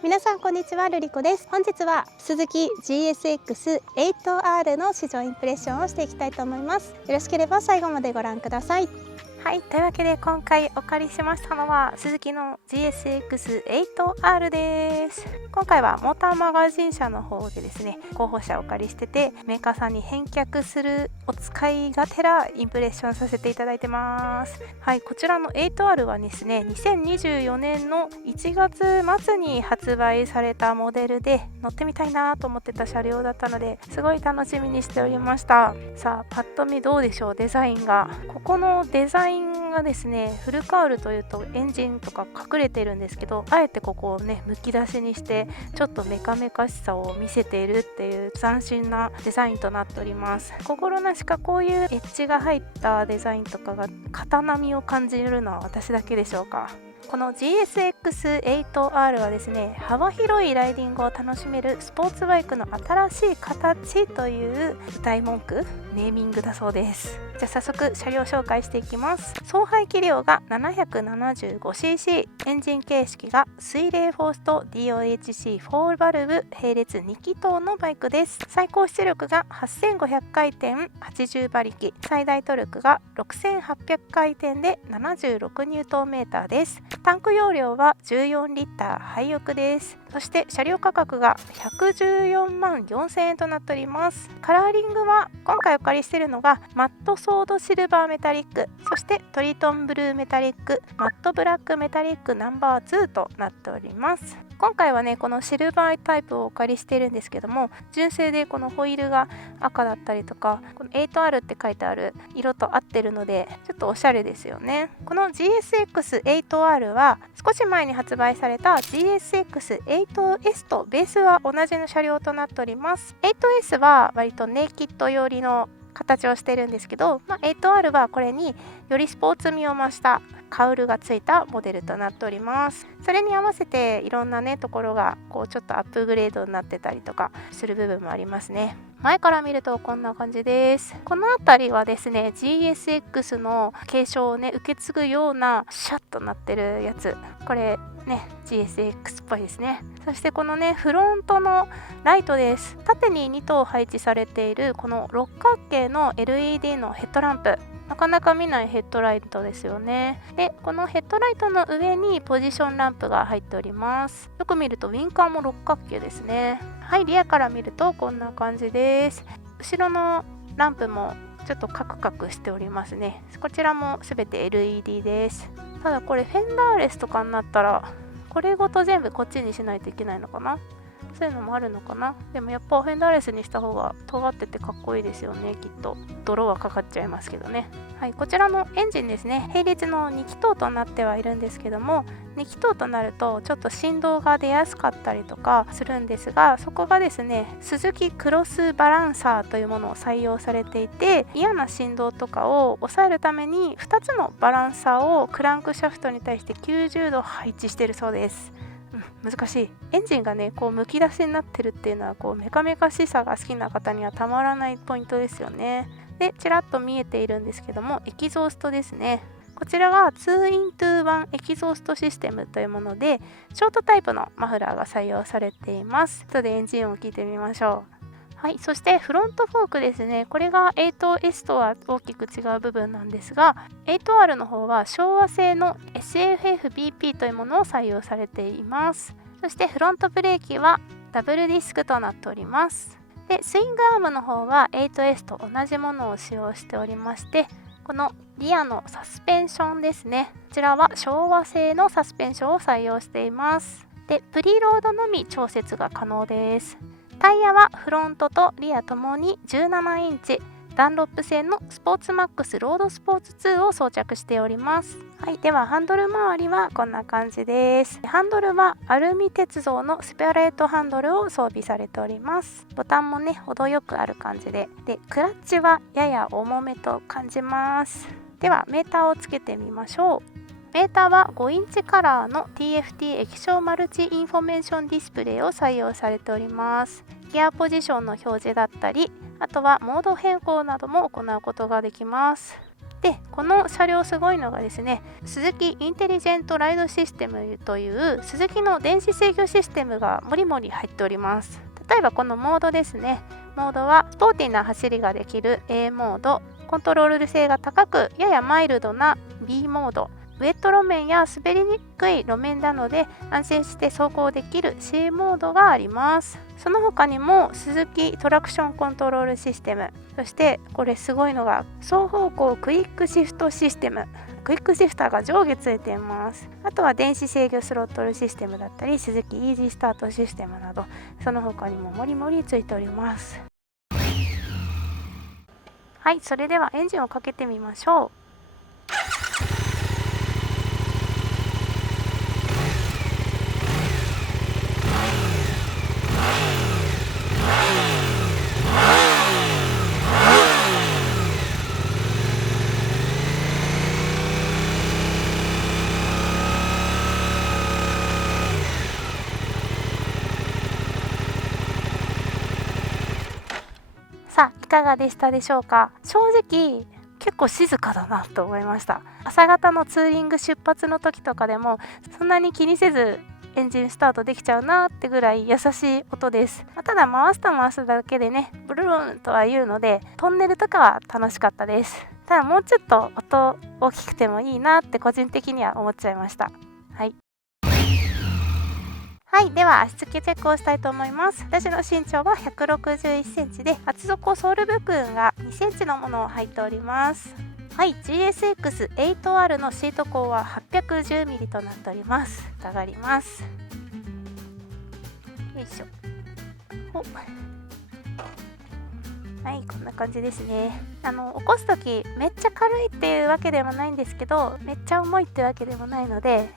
皆さんこんにちは、ルリコです。本日はスズキ GSX-8R の試乗インプレッションをしていきたいと思います。よろしければ最後までご覧ください。はい、というわけで今回お借りしましたのはスズキの GSX-8R です。今回はモーターマガジン社の方でですね、候補車をお借りしてて、メーカーさんに返却するお使いがてらインプレッションさせていただいてます。はい、こちらの 8R はですね、2024年の1月末に発売されたモデルで乗ってみたいなと思ってた車両だったので、すごい楽しみにしておりました。さあ、パッと見どうでしょう、デザインが。ここのデザインがですね、フルカウルというとエンジンとか隠れてるんですけど、あえてここをねむき出しにしてちょっとメカメカしさを見せているっていう斬新なデザインとなっております。心なしかこういうエッジが入ったデザインとかが型並みを感じるのは私だけでしょうか。この GSX-8R はですね、幅広いライディングを楽しめるスポーツバイクの新しい形という歌い文句、ネーミングだそうです。じゃあ早速車両紹介していきます。総排気量が 775cc、 エンジン形式が水冷フォースト DOHC4 バルブ並列2気筒のバイクです。最高出力が8500回転80馬力、最大トルクが6800回転で76ニュートンメーターです。タンク容量は14リッター廃屋です。そして車両価格が114万4000円となっております。カラーリングは今回お借りしているのがマットソードシルバーメタリック、そしてトリトンブルーメタリック、マットブラックメタリックナンバー2となっております。今回はねこのシルバータイプをお借りしているんですけども、純正でこのホイールが赤だったりとか、この 8R って書いてある色と合ってるのでちょっとおしゃれですよね。この GSX-8R は少し前に発売された GSX-8S とベースは同じの車両となっております。 8S は割とネイキッド寄りの形をしているんですけど、8R はこれによりスポーツ味を増したカウルがついたモデルとなっております。それに合わせていろんなねところがこうちょっとアップグレードになってたりとかする部分もありますね。前から見るとこんな感じです。この辺りはですね GSX の継承をね受け継ぐようなシャッとなってるやつ、これね GSX っぽいですね。そしてこのねフロントのライトです。縦に2灯配置されているこの六角形の LED のヘッドランプ、なかなか見ないヘッドライトですよね。でこのヘッドライトの上にポジションランプが入っております。よく見るとウインカーも六角形ですね。はい、リアから見るとこんな感じです。後ろのランプもちょっとカクカクしておりますね。こちらもすべて LED です。ただこれフェンダーレスとかになったらこれごと全部こっちにしないといけないのかな、そういうのもあるのかな。でもやっぱフェンダーレスにした方が尖っててかっこいいですよね。きっと泥はかかっちゃいますけどね。はい、こちらのエンジンですね、並列の2気筒となってはいるんですけども、2気筒となるとちょっと振動が出やすかったりとかするんですが、そこがですねスズキクロスバランサーというものを採用されていて、嫌な振動とかを抑えるために2つのバランサーをクランクシャフトに対して90度配置しているそうです。難しい。エンジンがねこうむき出しになってるっていうのはこうメカメカしさが好きな方にはたまらないポイントですよね。でちらっと見えているんですけども、エキゾーストですね。こちらは 2in1 エキゾーストシステムというもので、ショートタイプのマフラーが採用されています。後でエンジンを聞いてみましょう。はい、そしてフロントフォークですね。これが 8S とは大きく違う部分なんですが、 8R の方は昭和製の SFFBP というものを採用されています。そしてフロントブレーキはダブルディスクとなっております。でスイングアームの方は 8S と同じものを使用しておりまして、このリアのサスペンションですね、こちらは昭和製のサスペンションを採用しています。でプリロードのみ調節が可能です。タイヤはフロントとリアともに17インチダンロップ製のスポーツマックスロードスポーツ2を装着しております。はい、ではハンドル周りはこんな感じです。ハンドルはアルミ鉄造のスペレートハンドルを装備されております。ボタンもね程よくある感じで、クラッチはやや重めと感じます。ではメーターをつけてみましょう。メーターは5インチカラーの TFT 液晶マルチインフォメーションディスプレイを採用されております。ギアポジションの表示だったり、あとはモード変更なども行うことができます。でこの車両すごいのがですね、スズキインテリジェントライドシステムというスズキの電子制御システムがもりもり入っております。例えばこのモードですね。モードはスポーティーな走りができる A モード、コントロール性が高くややマイルドな B モード、ウェット路面や滑りにくい路面なので安心して走行できる C モードがあります。その他にもスズキトラクションコントロールシステム、そしてこれすごいのが双方向クイックシフトシステム、クイックシフターが上下ついています。あとは電子制御スロットルシステムだったりスズキイージースタートシステムなど、その他にももりもりついております。はい、それではエンジンをかけてみましょう。さあいかがでしたでしょうか。正直結構静かだなと思いました。朝方のツーリング出発の時とかでもそんなに気にせずエンジンスタートできちゃうなってぐらい優しい音です。ただ回すと回すだけでねブルルンとは言うのでトンネルとかは楽しかったです。ただもうちょっと音大きくてもいいなって個人的には思っちゃいました。はい、では足つきチェックをしたいと思います。私の身長は161センチで厚底ソール部分が2センチのものを履いております。はい、GSX8R のシート高は 810mm となっております。上がります。よいしょ。はい、こんな感じですね。起こす時めっちゃ軽いっていうわけでもないんですけど、めっちゃ重いってわけでもないので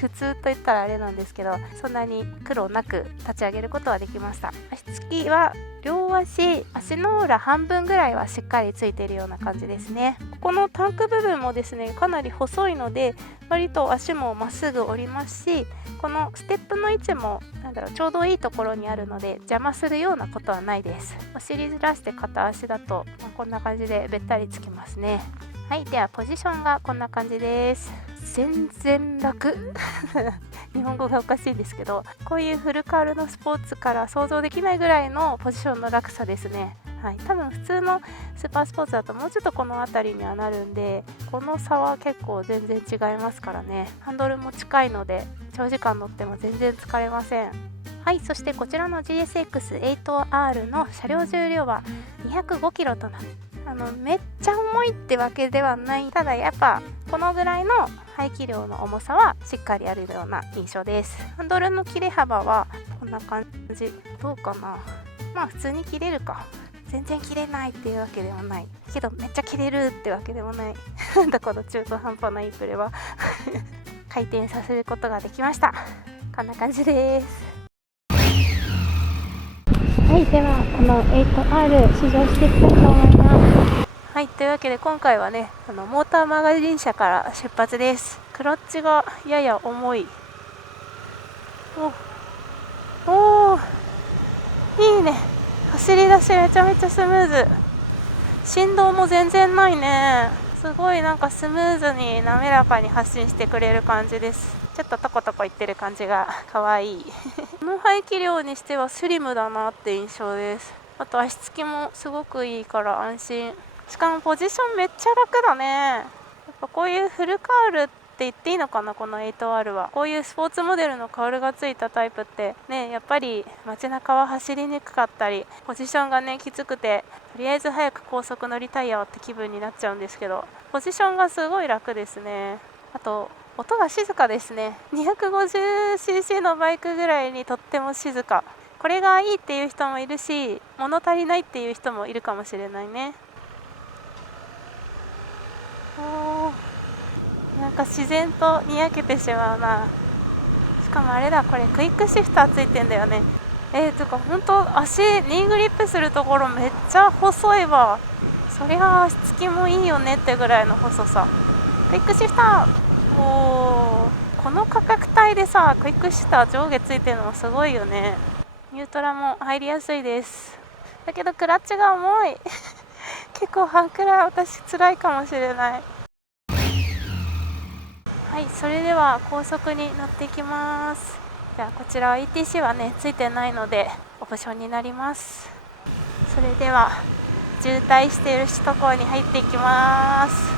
普通と言ったらあれなんですけど、そんなに苦労なく立ち上げることはできました。足つきは両足の裏半分ぐらいはしっかりついているような感じですね。ここのタンク部分もですねかなり細いので割と足もまっすぐ折りますし、このステップの位置もちょうどいいところにあるので邪魔するようなことはないです。お尻ずらして片足だと、こんな感じでべったりつきますね。はい、ではポジションがこんな感じです。全然楽日本語がおかしいんですけど、こういうフルカールのスポーツから想像できないぐらいのポジションの楽さですね。はい、多分普通のスーパースポーツだともうちょっとこの辺りにはなるんで、この差は結構全然違いますからね。ハンドルも近いので長時間乗っても全然疲れません。はい、そしてこちらの GSX8R の車両重量は 205kg となってめっちゃ重いってわけではない。ただやっぱこのぐらいの排気量の重さはしっかりあるような印象です。ハンドルの切れ幅はこんな感じ。どうかな。まあ普通に切れるか。全然切れないっていうわけではないけど、めっちゃ切れるってわけでもないだから中途半端なインプレは回転させることができました。こんな感じです。はい、ではこの 8R 試乗していきたいと思います。はい、というわけで今回はねモーターマガジン社から出発です。クラッチがやや重い。おいいね。走り出しめちゃめちゃスムーズ。振動も全然ないね。すごいスムーズに滑らかに発進してくれる感じです。ちょっとトコトコいってる感じがかわいいこの排気量にしてはスリムだなって印象です。あと足つきもすごくいいから安心。しかもポジションめっちゃ楽だね。やっぱこういうフルカールって言っていいのかな、この 8R は。こういうスポーツモデルのカールがついたタイプってね、やっぱり街中は走りにくかったりポジションがねきつくて、とりあえず早く高速乗りたいよって気分になっちゃうんですけど、ポジションがすごい楽ですね。あと音が静かですね。 250cc のバイクぐらいにとっても静か。これがいいっていう人もいるし、物足りないっていう人もいるかもしれないね。自然とにやけてしまうな。しかもあれだ、これクイックシフターついてんだよね。とか本当足ニーグリップするところめっちゃ細いわ。そりゃ足つきもいいよねってぐらいの細さ。クイックシフター、この価格帯でさクイックシフター上下ついてるのもすごいよね。ニュートラも入りやすいです。だけどクラッチが重い結構半クラ私辛いかもしれない。はい、それでは高速に乗っていきます。じゃあこちらは ETC はねついてないのでオプションになります。それでは渋滞している首都高に入っていきます。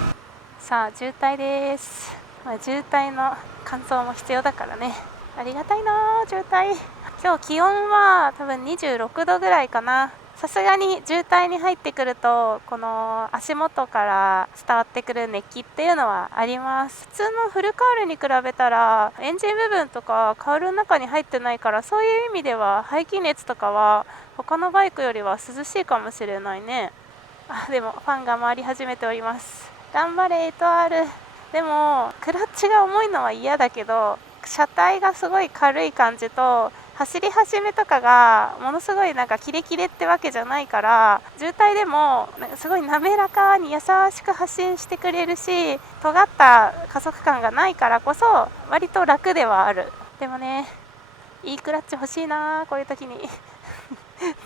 さあ渋滞です。渋滞の乾燥も必要だからね、ありがたいな渋滞。今日気温は多分26度ぐらいかな。さすがに渋滞に入ってくるとこの足元から伝わってくる熱気っていうのはあります。普通のフルカウルに比べたらエンジン部分とかカウルの中に入ってないから、そういう意味では排気熱とかは他のバイクよりは涼しいかもしれないね。でもファンが回り始めております。頑張れ8R。でもクラッチが重いのは嫌だけど、車体がすごい軽い感じと走り始めとかがものすごいなんかキレキレってわけじゃないから、渋滞でもすごい滑らかに優しく発進してくれるし、尖った加速感がないからこそ割と楽ではある。でもね、いいクラッチ欲しいなこういう時に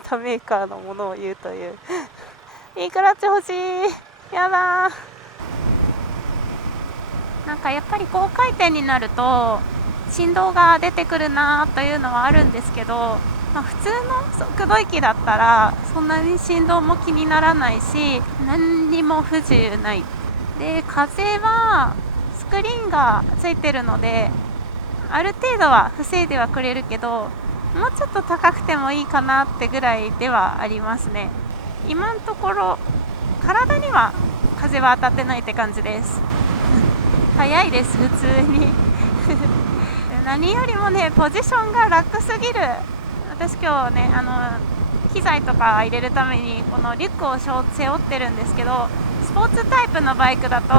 他メーカーのものを言うといういいクラッチ欲しい。やだ。なんかやっぱり高回転になると振動が出てくるなというのはあるんですけど、普通の速度域だったらそんなに振動も気にならないし、何にも不自由ない。で風はスクリーンがついてるのである程度は防いではくれるけど、もうちょっと高くてもいいかなってぐらいではありますね。今のところ体には風は当たってないって感じです。速いです普通に何よりもねポジションが楽すぎる。私今日ね機材とか入れるためにこのリュックを背負ってるんですけど、スポーツタイプのバイクだと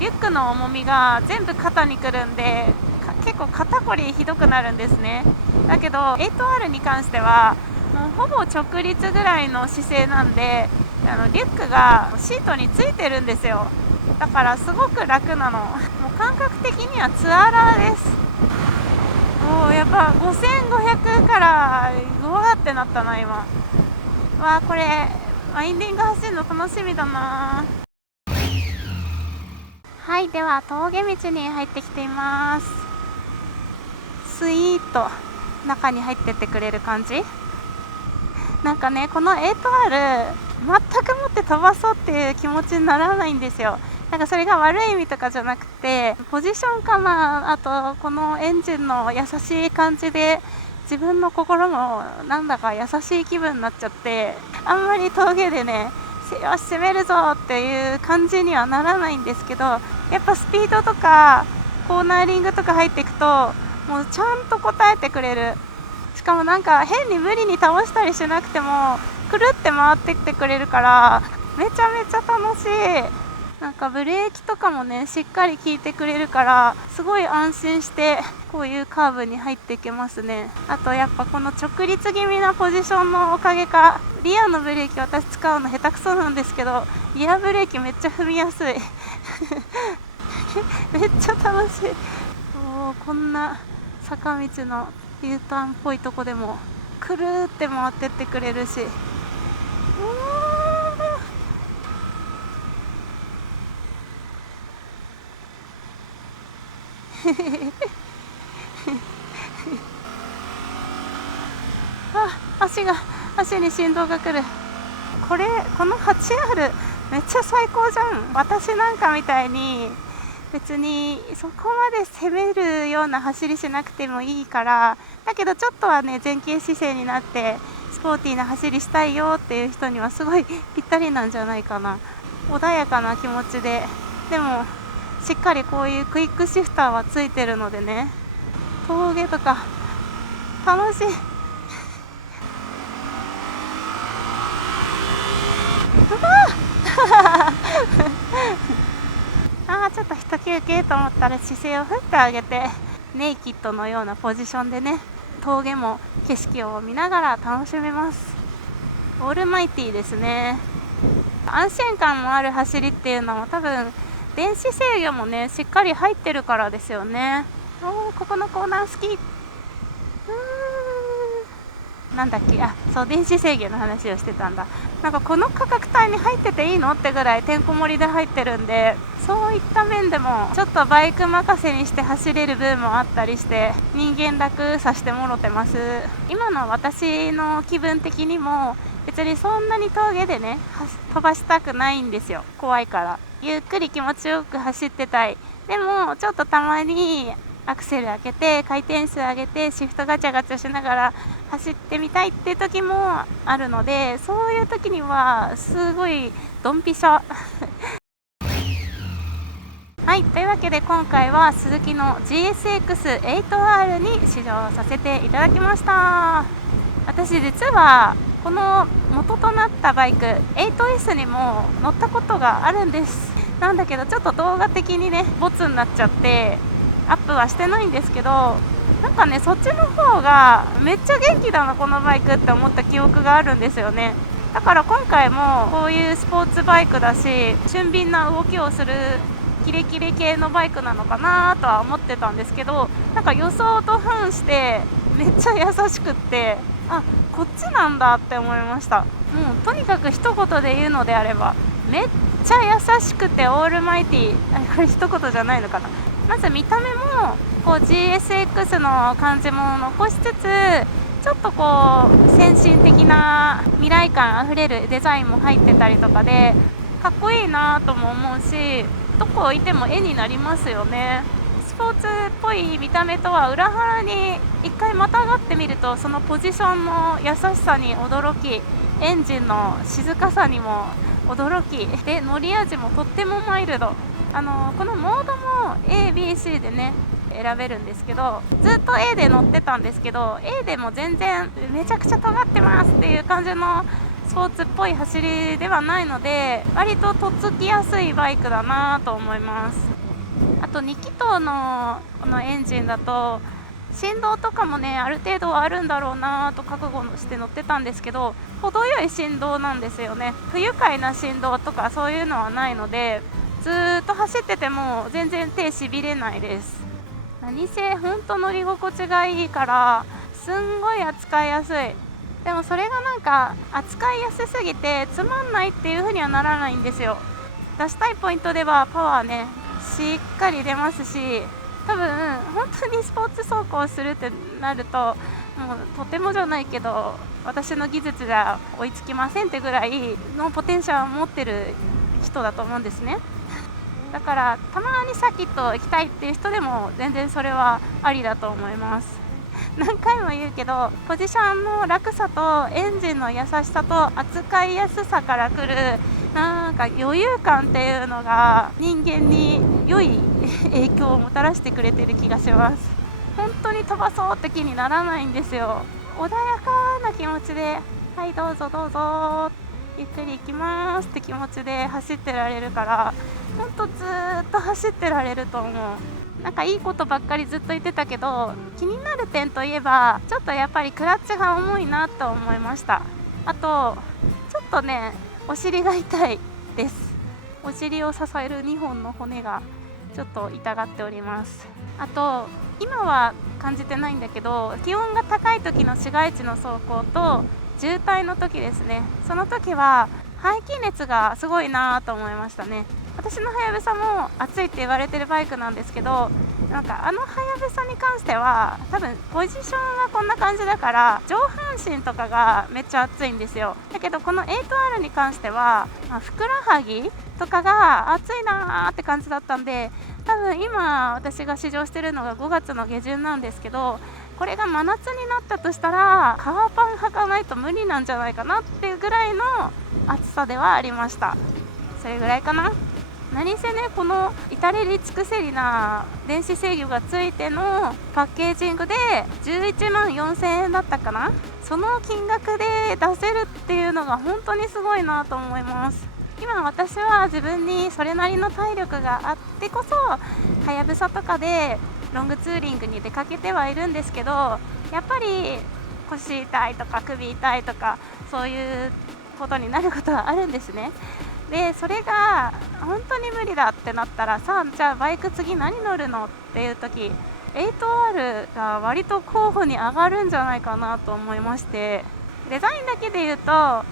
リュックの重みが全部肩にくるんで結構肩こりひどくなるんですね。だけど 8R に関してはもうほぼ直立ぐらいの姿勢なんで、リュックがシートについてるんですよ。だからすごく楽なの。もう感覚的にはツアラーです。やっぱ5500からうわーってなったな今。これワインディング走るの楽しみだな。はい、では峠道に入ってきています。スイーッと中に入ってってくれる感じ。なんかねこの 8R 全くもって飛ばそうっていう気持ちにならないんですよ。なんかそれが悪い意味とかじゃなくてポジションかな、あとこのエンジンの優しい感じで自分の心もなんだか優しい気分になっちゃって、あんまり峠でねよし攻めるぞっていう感じにはならないんですけど、やっぱスピードとかコーナーリングとか入っていくともうちゃんと応えてくれる。しかもなんか変に無理に倒したりしなくてもくるって回ってきてくれるからめちゃめちゃ楽しい。なんかブレーキとかもねしっかり効いてくれるからすごい安心してこういうカーブに入っていけますね。あとやっぱこの直立気味なポジションのおかげかリアのブレーキ私使うの下手くそなんですけど、リアブレーキめっちゃ踏みやすいめっちゃ楽しい。こんな坂道の U ターンっぽいとこでもくるーって回ってってくれるし、足に振動がくる。この 8R めっちゃ最高じゃん。私なんかみたいに別にそこまで攻めるような走りしなくてもいいから、だけどちょっとはね前傾姿勢になってスポーティーな走りしたいよっていう人にはすごいぴったりなんじゃないかな。穏やかな気持ちで、でもしっかりこういうクイックシフターはついてるのでね、峠とか楽しいちょっと一休憩と思ったら姿勢を振ってあげてネイキッドのようなポジションでね峠も景色を見ながら楽しめます。オールマイティーですね。安心感もある走りっていうのも多分電子制御もねしっかり入ってるからですよね。ここのコーナー好き。なんだっけ、そう、電子制御の話をしてたんだ。なんかこの価格帯に入ってていいのってぐらいてんこ盛りで入ってるんで、そういった面でもちょっとバイク任せにして走れる分もあったりして、人間楽させてもろてます。今の私の気分的にも別にそんなに峠でね飛ばしたくないんですよ。怖いから。ゆっくり気持ちよく走ってたい。でもちょっとたまにアクセル上げて回転数上げてシフトガチャガチャしながら走ってみたいっていう時もあるので、そういう時にはすごいドンピシャはい、というわけで今回はスズキの GSX-8R に試乗させていただきました。私実はこの元となったバイク 8S にも乗ったことがあるんです。なんだけどちょっと動画的にねボツになっちゃってアップはしてないんですけど、なんかねそっちの方がめっちゃ元気だなこのバイクって思った記憶があるんですよね。だから今回もこういうスポーツバイクだし、俊敏な動きをするキレキレ系のバイクなのかなとは思ってたんですけど、なんか予想と反してめっちゃ優しくって、こっちなんだって思いました。もうとにかく一言で言うのであればめっちゃ優しくてオールマイティー。これ一言じゃないのかな。まず見た目もこう GSX の感じも残しつつ、ちょっとこう先進的な未来感あふれるデザインも入ってたりとかでかっこいいなとも思うし、どこ置いても絵になりますよね。スポーツっぽい見た目とは裏腹に一回またがってみると、そのポジションの優しさに驚き、エンジンの静かさにも驚きで、乗り味もとってもマイルド。このモードも ABC でね選べるんですけど、ずっと A で乗ってたんですけど、 A でも全然めちゃくちゃ尖ってますっていう感じのスポーツっぽい走りではないので、割ととっつきやすいバイクだなと思います。あと2気筒のこのエンジンだと振動とかもねある程度はあるんだろうなと覚悟して乗ってたんですけど、程よい振動なんですよね。不愉快な振動とかそういうのはないので、ずっと走ってても全然手しびれないです。何せほんと乗り心地がいいからすんごい扱いやすい。でもそれがなんか扱いやすすぎてつまんないっていう風にはならないんですよ。出したいポイントではパワーねしっかり出ますし、多分本当にスポーツ走行するってなるともうとてもじゃないけど私の技術じゃ追いつきませんってぐらいのポテンシャルを持ってる人だと思うんですね。だからたまにサーキット行きたいっていう人でも全然それはありだと思います。何回も言うけどポジションの楽さとエンジンの優しさと扱いやすさからくるなんか余裕感っていうのが人間に良い影響をもたらしてくれてる気がします。本当に飛ばそうって気にならないんですよ。穏やかな気持ちではいどうぞどうぞゆっくり行きますって気持ちで走ってられるから、ほんとずっと走ってられると思う。なんかいいことばっかりずっと言ってたけど、気になる点といえばちょっとやっぱりクラッチが重いなと思いました。あとちょっとねお尻が痛いです。お尻を支える2本の骨がちょっと痛がっております。あと今は感じてないんだけど、気温が高い時の市街地の走行と渋滞の時ですね、その時は排気熱がすごいなと思いましたね。私のはやぶさも暑いって言われてるバイクなんですけど、なんかはやぶさに関しては多分ポジションはこんな感じだから上半身とかがめっちゃ暑いんですよ。だけどこの 8R に関しては、ふくらはぎとかが暑いなーって感じだったんで、多分今私が試乗してるのが5月の下旬なんですけど、これが真夏になったとしたら革パン履かないと無理なんじゃないかなっていうぐらいの暑さではありました。それぐらいかな。何せねこの至れり尽くせりな電子制御がついてのパッケージングで11万4000円だったかな。その金額で出せるっていうのが本当にすごいなと思います。今私は自分にそれなりの体力があってこそはやぶさとかでロングツーリングに出かけてはいるんですけど、やっぱり腰痛いとか首痛いとかそういうことになることはあるんですね。でそれが本当に無理だってなったら、さあじゃあバイク次何乗るのっていう時 8R が割と候補に上がるんじゃないかなと思いまして、デザインだけで言うと、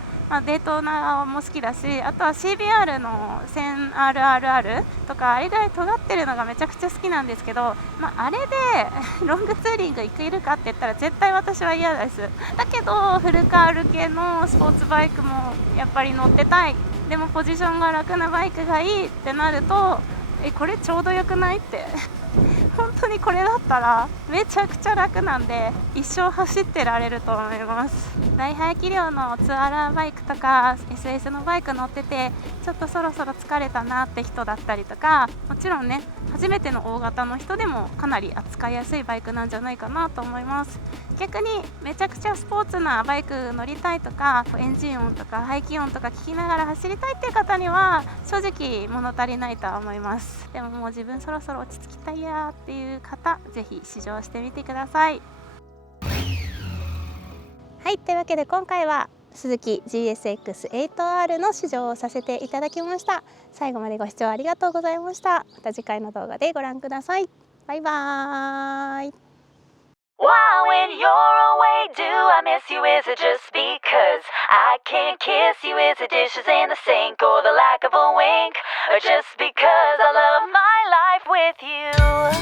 デートナも好きだし、あとは CBR の 1000RRR とか、あれぐらい尖ってるのがめちゃくちゃ好きなんですけど、あれでロングツーリング行けるかって言ったら絶対私は嫌です。だけどフルカール系のスポーツバイクもやっぱり乗ってたい、でもポジションが楽なバイクがいいってなると、これちょうどよくないって本当にこれだったらめちゃくちゃ楽なんで一生走ってられると思います。大排気量のツアラーバイクとか SS のバイク乗っててちょっとそろそろ疲れたなって人だったりとか、もちろんね初めての大型の人でもかなり扱いやすいバイクなんじゃないかなと思います。逆にめちゃくちゃスポーツなバイク乗りたいとか、エンジン音とか排気音とか聞きながら走りたいっていう方には正直物足りないとは思います。でももう自分そろそろ落ち着きたいやっていう方、ぜひ試乗してみてください。はい、というわけで今回はスズキ GSX-8R の試乗をさせていただきました。最後までご視聴ありがとうございました。また次回の動画でご覧ください。バイバーイ。Why when you're away do I miss you? Is it just because I can't kiss you? Is it dishes in the sink or the lack of a wink? Or just because I love my life with you?